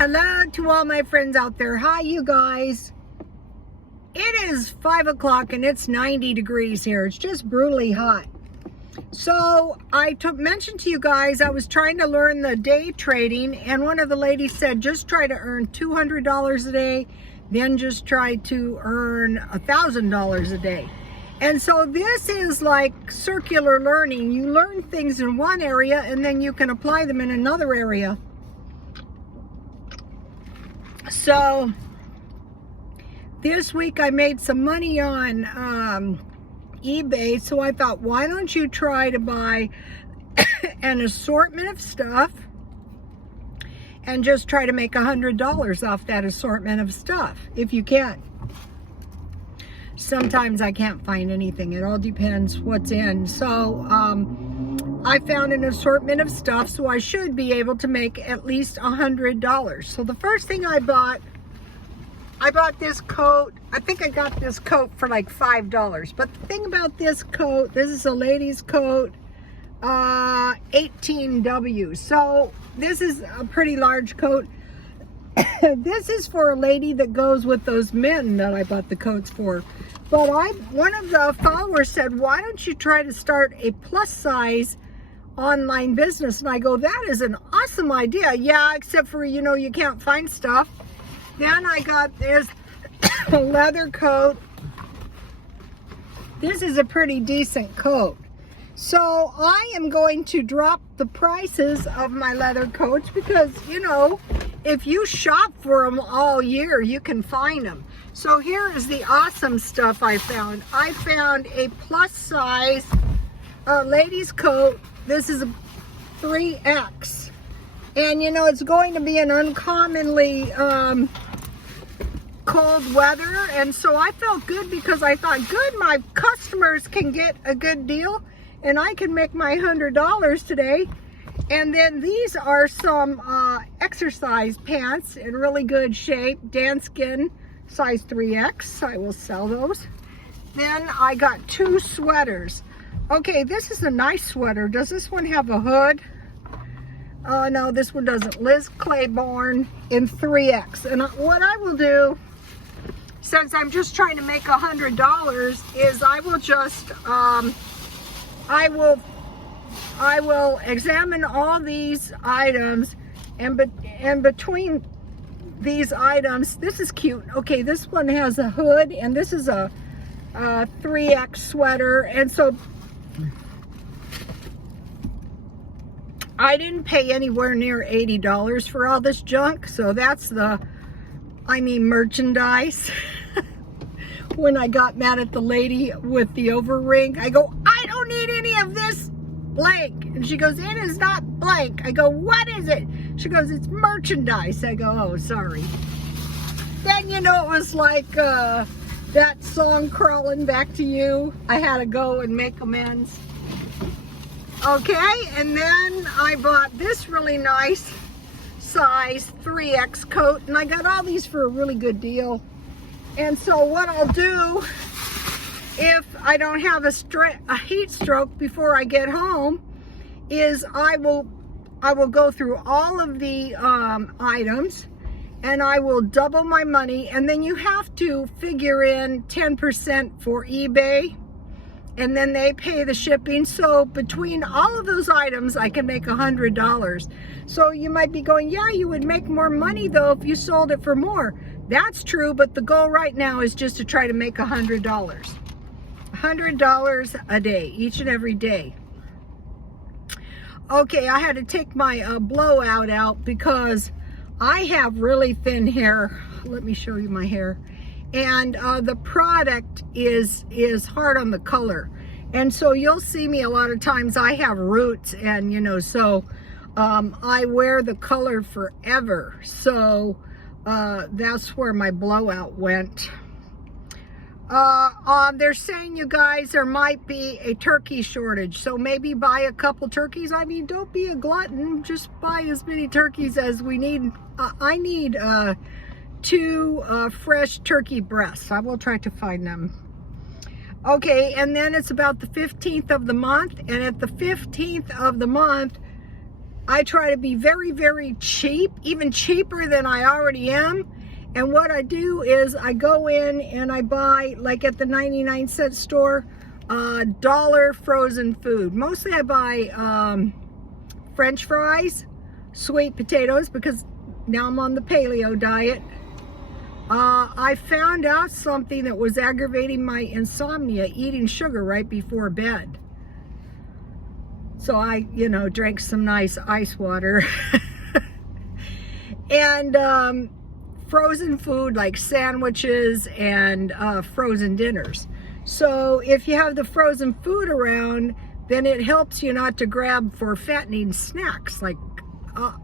Hello to all my friends out there. Hi, you guys. It is 5 o'clock and it's 90 degrees here. It's just brutally hot. So I mentioned to you guys I was trying to learn the day trading, and one of the ladies said just try to earn $200 a day, then just try to earn $1,000 a day. And so this is like circular learning. You learn things in one area and then you can apply them in another area. So this week I made some money on eBay, so I thought, why don't you try to buy an assortment of stuff and just try to make $100 off that assortment of stuff, if you can. Sometimes I can't find anything. It all depends what's in. So I found an assortment of stuff, so I should be able to make at least $100. So the first thing I bought this coat. I think I got this coat for like $5. But the thing about this coat, this is a lady's coat, 18W. So this is a pretty large coat. This is for a lady that goes with those men that I bought the coats for. But one of the followers said, why don't you try to start a plus size online business? And I go, that is an awesome idea. Yeah, except for, you can't find stuff. Then I got this leather coat. This is a pretty decent coat. So I am going to drop the prices of my leather coats because, if you shop for them all year, you can find them. So here is the awesome stuff I found. I found a plus size ladies coat. This is a 3X. And it's going to be an uncommonly cold weather. And so I felt good because I thought, good, my customers can get a good deal and I can make my $100 today. And then these are some exercise pants in really good shape, Danskin size 3X. I will sell those. Then I got 2 sweaters. Okay, this is a nice sweater. Does this one have a hood? No, this one doesn't. Liz Claiborne in 3X. And what I will do, since I'm just trying to make $100, is I will just, I will examine all these items, and between these items, this is cute. Okay, this one has a hood, and this is a 3X sweater, and so I didn't pay anywhere near $80 for all this junk, so that's merchandise. When I got mad at the lady with the overring, I go, I don't need any of this blank. And she goes, it is not blank. I go, what is it? She goes, it's merchandise. I go, oh, sorry. Then, it was like that song, Crawling Back to You. I had to go and make amends. Okay, and then I bought this really nice size 3X coat, and I got all these for a really good deal. And so what I'll do, if I don't have a heat stroke before I get home, is I will go through all of the items, and I will double my money, and then you have to figure in 10% for eBay, and then they pay the shipping. So between all of those items, I can make $100. So you might be going, yeah, you would make more money though if you sold it for more. That's true, but the goal right now is just to try to make $100. $100 a day, each and every day. Okay, I had to take my blowout out because I have really thin hair. Let me show you my hair. And the product is hard on the color. And so you'll see me a lot of times, I have roots, and so I wear the color forever. So that's where my blowout went. They're saying, you guys, there might be a turkey shortage, so maybe buy a couple turkeys. Don't be a glutton, just buy as many turkeys as we need. I need 2 fresh turkey breasts. I will try to find them. Okay, and then it's about the 15th of the month, and at the 15th of the month, I try to be very, very cheap, even cheaper than I already am. And what I do is I go in and I buy, like at the 99-cent store, dollar frozen food. Mostly I buy French fries, sweet potatoes, because now I'm on the paleo diet. I found out something that was aggravating my insomnia, eating sugar right before bed. So I, drank some nice ice water. And frozen food like sandwiches and frozen dinners. So if you have the frozen food around, then it helps you not to grab for fattening snacks. Like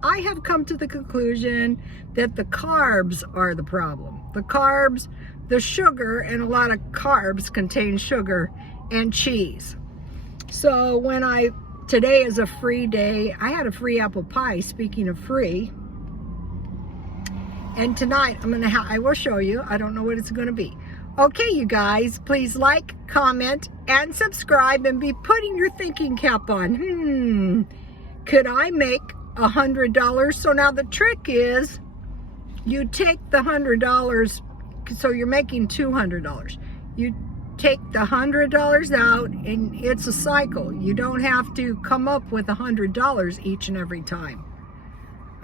I have come to the conclusion that the carbs are the problem. The carbs, the sugar, and a lot of carbs contain sugar and cheese. So today is a free day. I had a free apple pie, speaking of free. And tonight I will show you. I don't know what it's going to be. Okay, you guys, please like, comment, and subscribe, and be putting your thinking cap on. Could I make $100? So now the trick is you take the $100, so you're making $200. You take the $100 out, and it's a cycle. You don't have to come up with $100 each and every time.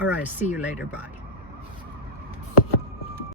All right, see you later. Bye.